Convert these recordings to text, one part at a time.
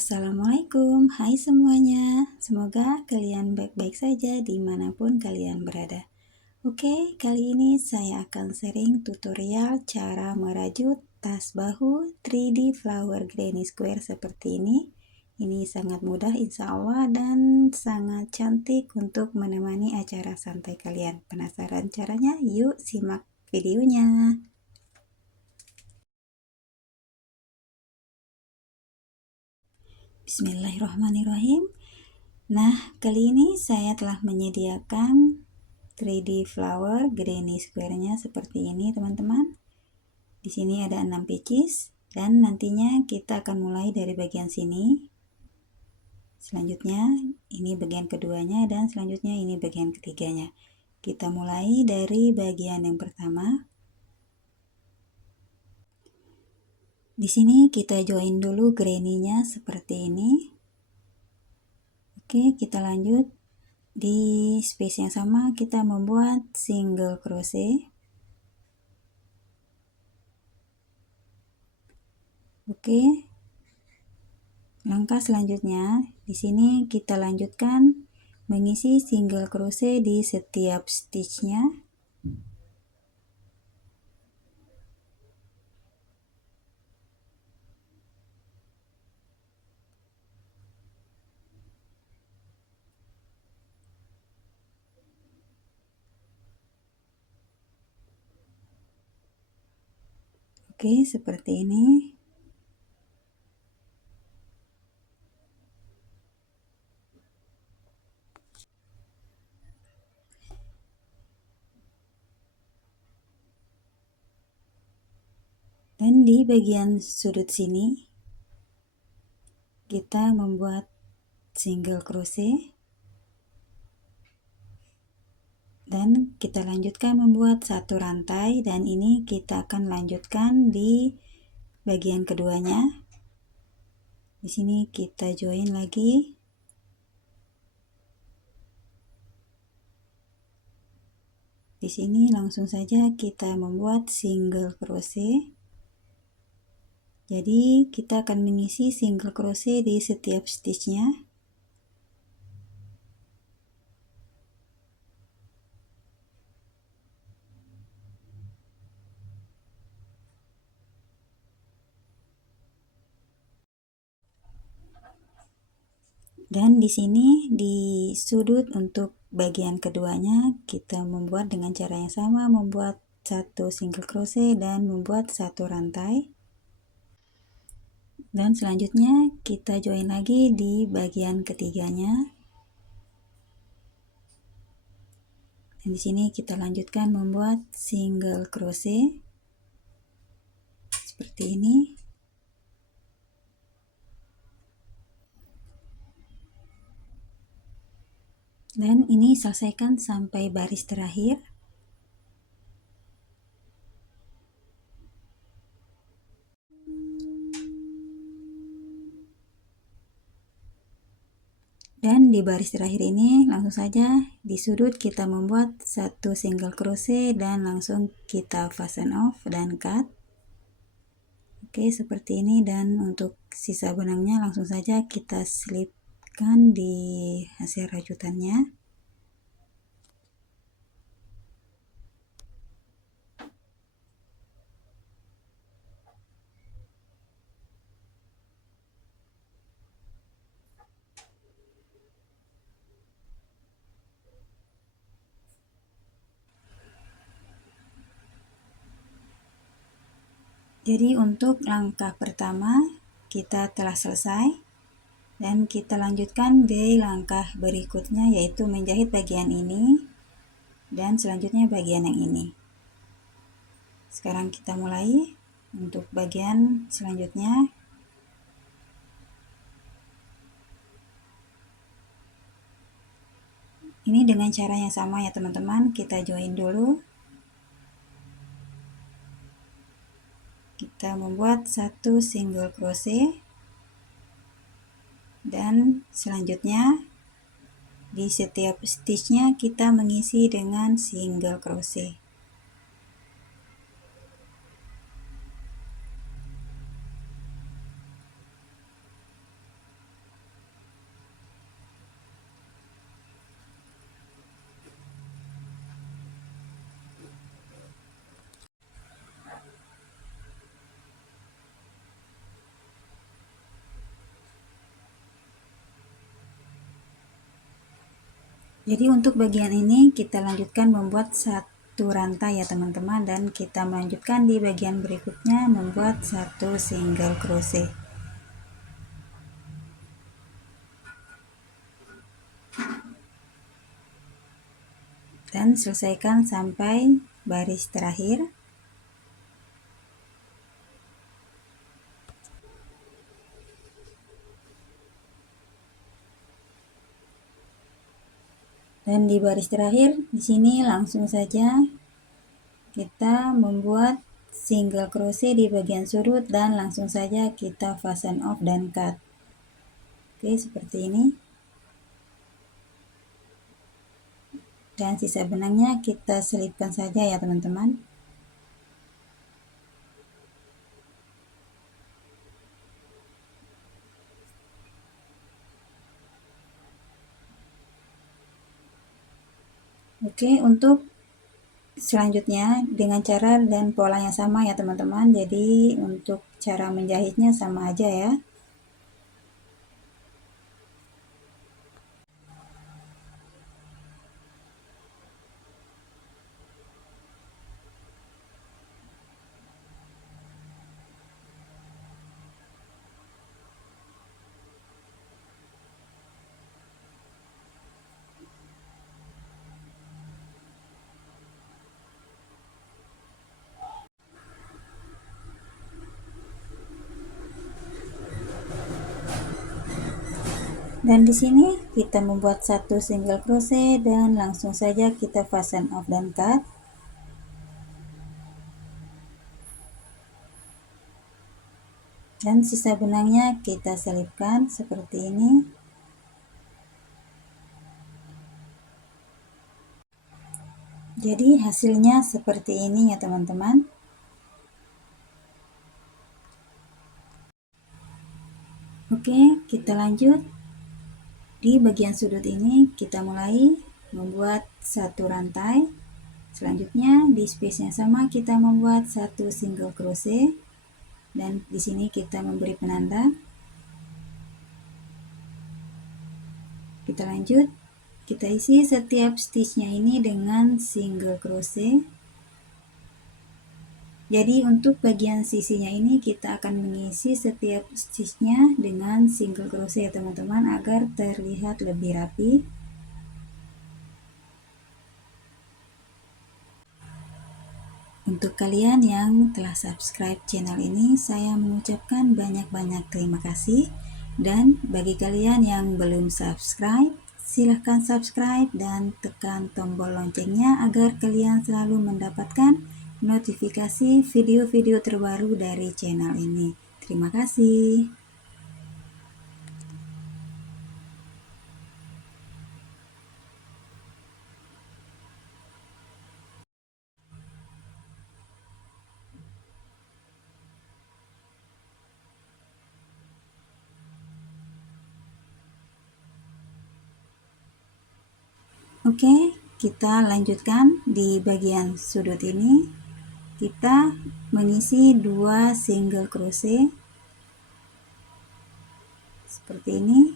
Assalamualaikum, hai semuanya. Semoga kalian baik-baik saja dimanapun kalian berada. Oke, kali ini saya akan sharing tutorial cara merajut tas bahu 3D flower granny square seperti ini. Ini sangat mudah insya Allah dan sangat cantik untuk menemani acara santai kalian. Penasaran caranya? Yuk simak videonya. Bismillahirrahmanirrahim. Nah, kali ini saya telah menyediakan 3D flower granny square-nya seperti ini, teman-teman. Di sini ada 6 pieces dan nantinya kita akan mulai dari bagian sini. Selanjutnya ini bagian keduanya dan selanjutnya ini bagian ketiganya. Kita mulai dari bagian yang pertama. Di sini kita join dulu granny-nya seperti ini. Oke, kita lanjut. Di space yang sama kita membuat single crochet. Oke. Langkah selanjutnya, di sini kita lanjutkan mengisi single crochet di setiap stitchnya. Oke, seperti ini. Dan di bagian sudut sini kita membuat single crochet dan kita lanjutkan membuat satu rantai, dan ini kita akan lanjutkan di bagian keduanya. Di sini kita join lagi. Di sini langsung saja kita membuat single crochet. Jadi kita akan mengisi single crochet di setiap stitchnya. Dan di sini di sudut untuk bagian keduanya kita membuat dengan cara yang sama, membuat satu single crochet dan membuat satu rantai. Dan selanjutnya kita join lagi di bagian ketiganya. Dan di sini kita lanjutkan membuat single crochet seperti ini. Dan ini selesaikan sampai baris terakhir. Dan di baris terakhir ini langsung saja di sudut kita membuat satu single crochet dan langsung kita fasten off dan cut. Oke, seperti ini. Dan untuk sisa benangnya langsung saja kita selipkan di hasil rajutannya. Jadi untuk langkah pertama kita telah selesai, dan kita lanjutkan di langkah berikutnya, yaitu menjahit bagian ini dan selanjutnya bagian yang ini. Sekarang kita mulai untuk bagian selanjutnya. Ini dengan cara yang sama ya teman-teman, kita join dulu. Kita membuat satu single crochet dan selanjutnya di setiap stitchnya kita mengisi dengan single crochet. Jadi untuk bagian ini kita lanjutkan membuat satu rantai ya teman-teman, dan kita melanjutkan di bagian berikutnya membuat satu single crochet. Dan selesaikan sampai baris terakhir. Dan di baris terakhir di sini langsung saja kita membuat single crochet di bagian sudut dan langsung saja kita fasten off dan cut. Oke, seperti ini. Dan sisa benangnya kita selipkan saja ya teman-teman. Oke, untuk selanjutnya dengan cara dan pola yang sama ya teman-teman. Jadi untuk cara menjahitnya sama aja ya. Dan di sini kita membuat satu single crochet dan langsung saja kita fasten off dan cut. Dan sisa benangnya kita selipkan seperti ini. Jadi hasilnya seperti ini ya teman-teman. Oke, kita lanjut. Di bagian sudut ini kita mulai membuat satu rantai. Selanjutnya di space yang sama kita membuat satu single crochet, dan di sini kita memberi penanda. Kita lanjut, kita isi setiap stitchnya ini dengan single crochet. Jadi untuk bagian sisinya ini kita akan mengisi setiap stitchnya dengan single crochet ya teman-teman, agar terlihat lebih rapi. Untuk kalian yang telah subscribe channel ini, saya mengucapkan banyak-banyak terima kasih. Dan bagi kalian yang belum subscribe, silahkan subscribe dan tekan tombol loncengnya agar kalian selalu mendapatkan notifikasi video-video terbaru dari channel ini. Terima kasih. Oke, kita lanjutkan di bagian sudut ini. Kita mengisi 2 single crochet seperti ini,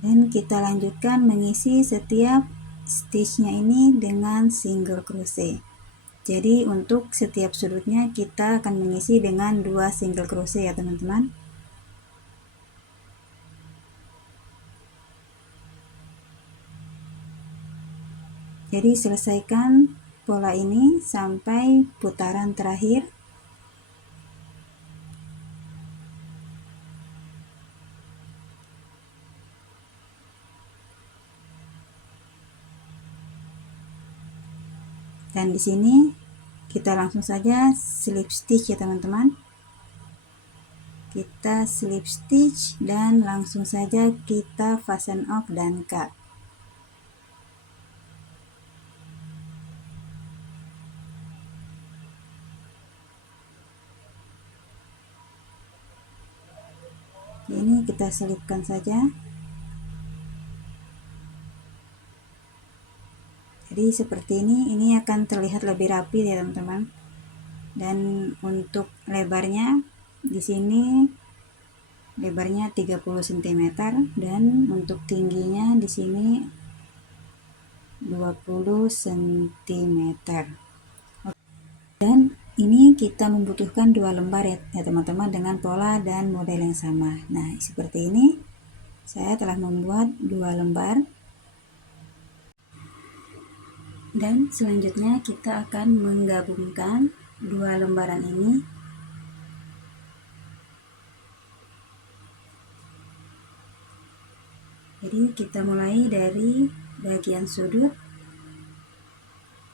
dan kita lanjutkan mengisi setiap stitchnya ini dengan single crochet. Jadi untuk setiap sudutnya kita akan mengisi dengan 2 single crochet ya teman-teman. Jadi selesaikan pola ini sampai putaran terakhir. Dan di sini kita langsung saja slip stitch ya teman-teman. Kita slip stitch dan langsung saja kita fasten off dan cut. Ini kita selipkan saja. Jadi seperti ini akan terlihat lebih rapi ya teman-teman. Dan untuk lebarnya di sini lebarnya 30 cm, dan untuk tingginya di sini 20 cm. Dan ini kita membutuhkan 2 lembar ya teman-teman, dengan pola dan model yang sama. Nah, seperti ini saya telah membuat 2 lembar. Dan selanjutnya kita akan menggabungkan 2 lembaran ini. Jadi kita mulai dari bagian sudut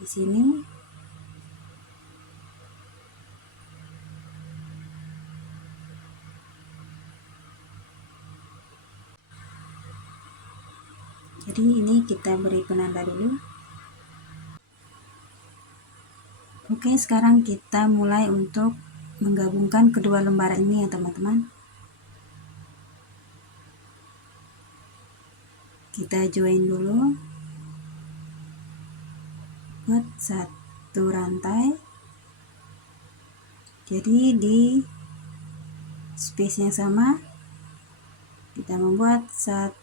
di sini. Jadi ini kita beri penanda dulu. Oke, sekarang kita mulai untuk menggabungkan kedua lembaran ini ya teman-teman. Kita join dulu, buat satu rantai. Jadi di space yang sama kita membuat 1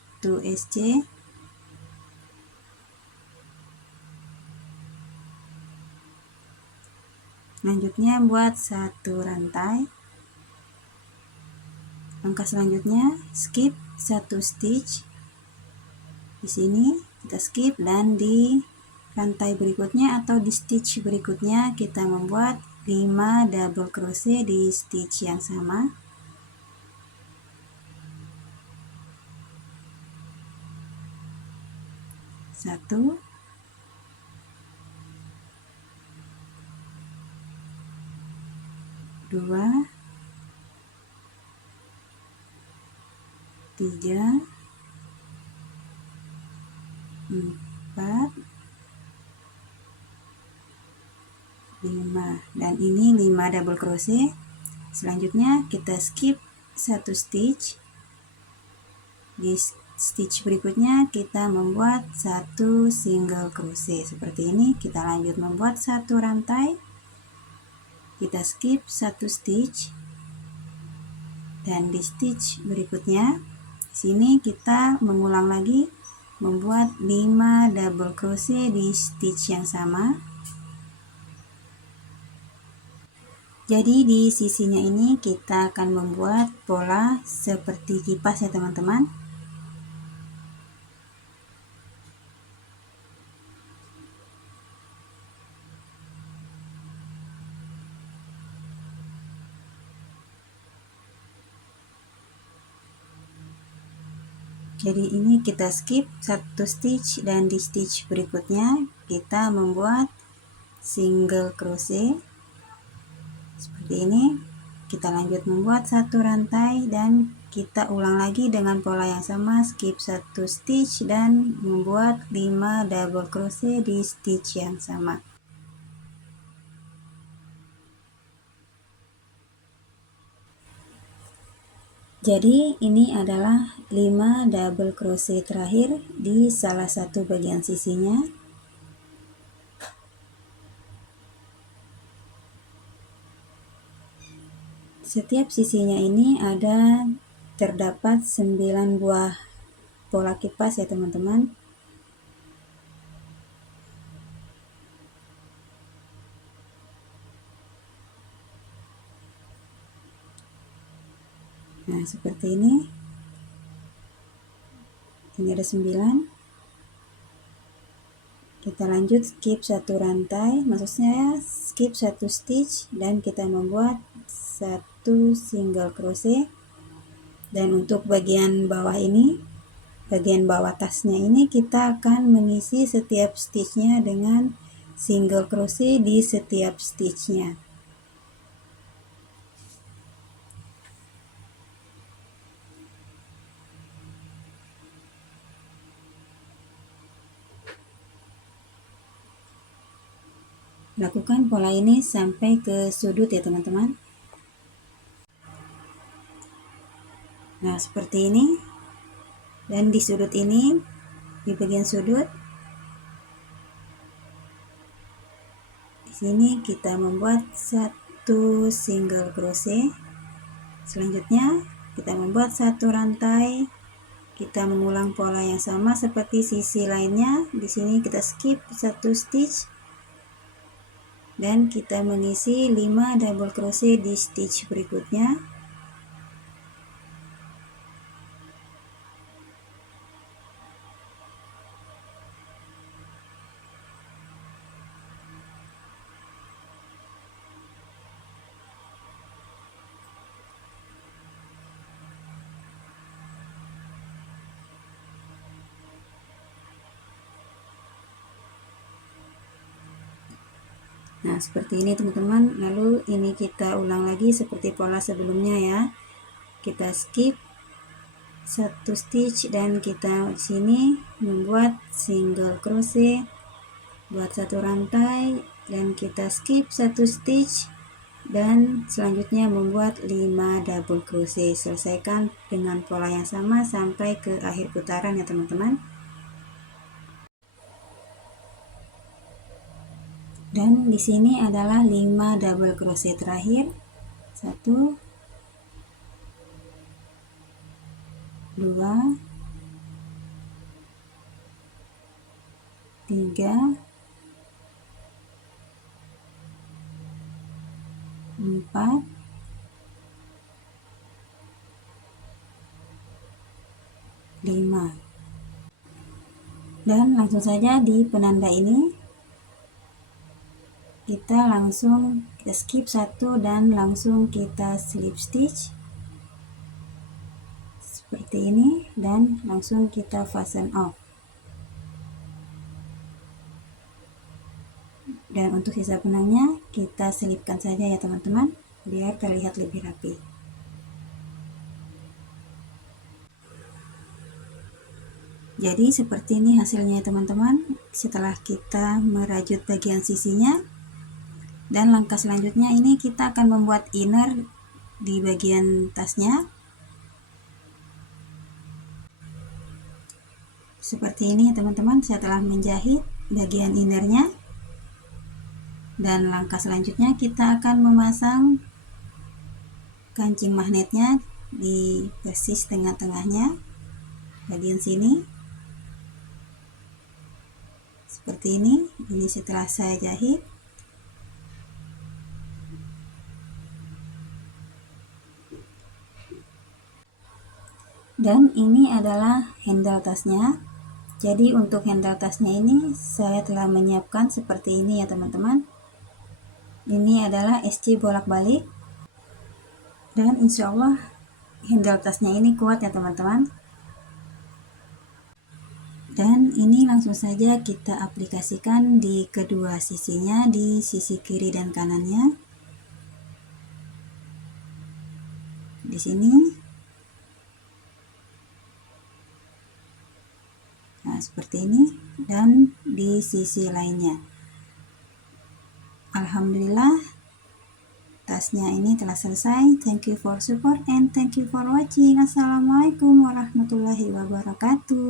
SC. Selanjutnya buat 1 rantai. Langkah selanjutnya skip 1 stitch. Di sini kita skip, dan di rantai berikutnya atau di stitch berikutnya kita membuat 5 double crochet di stitch yang sama. Satu, dua, tiga, 4, 5, dan ini 5 double crochet. Selanjutnya kita skip 1 stitch. Di stitch berikutnya kita membuat 1 single crochet seperti ini. Kita lanjut membuat 1 rantai. Kita skip 1 stitch, dan di stitch berikutnya di sini kita mengulang lagi membuat 5 double crochet di stitch yang sama. Jadi di sisinya ini kita akan membuat pola seperti kipas ya teman-teman. Jadi ini kita skip 1 stitch, dan di stitch berikutnya kita membuat single crochet seperti ini. Kita lanjut membuat 1 rantai, dan kita ulang lagi dengan pola yang sama, skip 1 stitch dan membuat 5 double crochet di stitch yang sama. Jadi ini adalah 5 double crochet terakhir di salah satu bagian sisinya. Setiap sisinya ini terdapat 9 buah pola kipas ya teman-teman. Nah, seperti ini. Ini ada 9. Kita lanjut skip 1 rantai, maksudnya skip 1 stitch, dan kita membuat 1 single crochet. Dan untuk bagian bawah ini, bagian bawah tasnya ini, kita akan mengisi setiap stitchnya dengan single crochet di setiap stitchnya. Lakukan pola ini sampai ke sudut ya teman-teman. Nah, seperti ini. Dan di sudut ini, di bagian sudut, di sini kita membuat 1 single crochet. Selanjutnya kita membuat 1 rantai, kita mengulang pola yang sama seperti sisi lainnya. Di sini kita skip 1 stitch dan kita mengisi 5 double crochet di stitch berikutnya. Nah, seperti ini teman-teman. Lalu ini kita ulang lagi seperti pola sebelumnya ya. Kita skip 1 stitch dan kita di sini membuat single crochet, buat 1 rantai dan kita skip 1 stitch dan selanjutnya membuat 5 double crochet. Selesaikan dengan pola yang sama sampai ke akhir putaran ya teman-teman. Dan di sini adalah 5 double crochet terakhir. 1 2 3 4 5. Dan langsung saja di penanda ini kita skip 1 dan langsung kita slip stitch seperti ini dan langsung kita fasten off. Dan untuk sisa benangnya kita selipkan saja ya teman-teman, biar terlihat lebih rapi. Jadi seperti ini hasilnya teman-teman setelah kita merajut bagian sisinya. Dan langkah selanjutnya ini kita akan membuat inner di bagian tasnya. Seperti ini teman-teman setelah menjahit bagian innernya. Dan langkah selanjutnya kita akan memasang kancing magnetnya di persis tengah-tengahnya, bagian sini. Seperti ini setelah saya jahit. Dan ini adalah handle tasnya. Jadi untuk handle tasnya ini saya telah menyiapkan seperti ini ya teman-teman. Ini adalah SC bolak-balik. Dan insya Allah handle tasnya ini kuat ya teman-teman. Dan ini langsung saja kita aplikasikan di kedua sisinya, di sisi kiri dan kanannya. Di sini. Nah, seperti ini dan di sisi lainnya. Alhamdulillah tasnya ini telah selesai. Thank you for support and thank you for watching. Assalamualaikum warahmatullahi wabarakatuh.